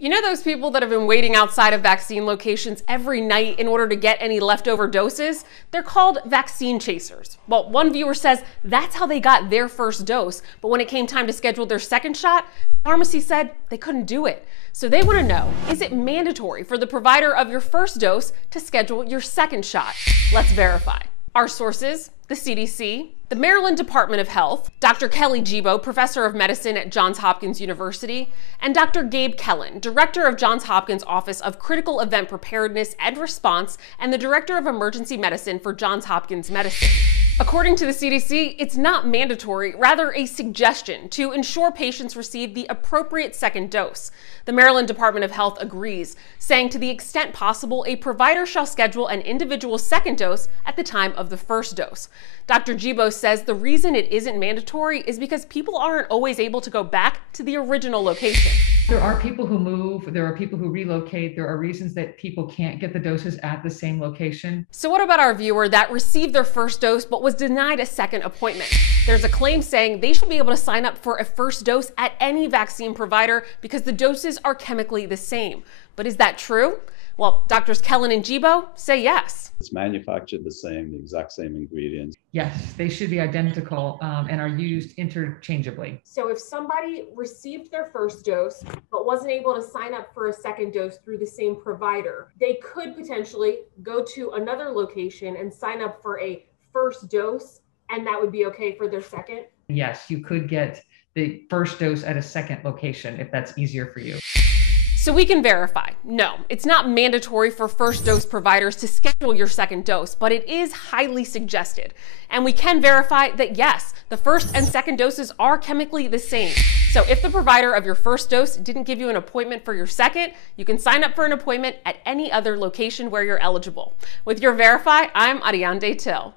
You know those people that have been waiting outside of vaccine locations every night in order to get any leftover doses? They're called vaccine chasers. Well, one viewer says that's how they got their first dose, but when it came time to schedule their second shot, the pharmacy said they couldn't do it. So they want to know, is it mandatory for the provider of your first dose to schedule your second shot? Let's verify. Our sources: the CDC, the Maryland Department of Health, Dr. Kelly Jibo, professor of medicine at Johns Hopkins University, and Dr. Gabe Kellen, director of Johns Hopkins Office of Critical Event Preparedness and Response and the director of emergency medicine for Johns Hopkins Medicine. According to the CDC, it's not mandatory, rather a suggestion to ensure patients receive the appropriate second dose. The Maryland Department of Health agrees, saying to the extent possible, a provider shall schedule an individual second dose at the time of the first dose. Dr. Jibo says the reason it isn't mandatory is because people aren't always able to go back to the original location. There are people who move, there are people who relocate, there are reasons that people can't get the doses at the same location. So what about our viewer that received their first dose but was denied a second appointment? There's a claim saying they should be able to sign up for a first dose at any vaccine provider because the doses are chemically the same. But is that true? Well, Drs. Kellen and Jibo say yes. It's manufactured the same, the exact same ingredients. Yes, they should be identical and are used interchangeably. So if somebody received their first dose but wasn't able to sign up for a second dose through the same provider, they could potentially go to another location and sign up for a first dose, and that would be okay for their second? Yes, you could get the first dose at a second location if that's easier for you. So we can verify, no, it's not mandatory for first dose providers to schedule your second dose, but it is highly suggested. And we can verify that yes, the first and second doses are chemically the same. So if the provider of your first dose didn't give you an appointment for your second, you can sign up for an appointment at any other location where you're eligible. With your Verify, I'm Ariane Till.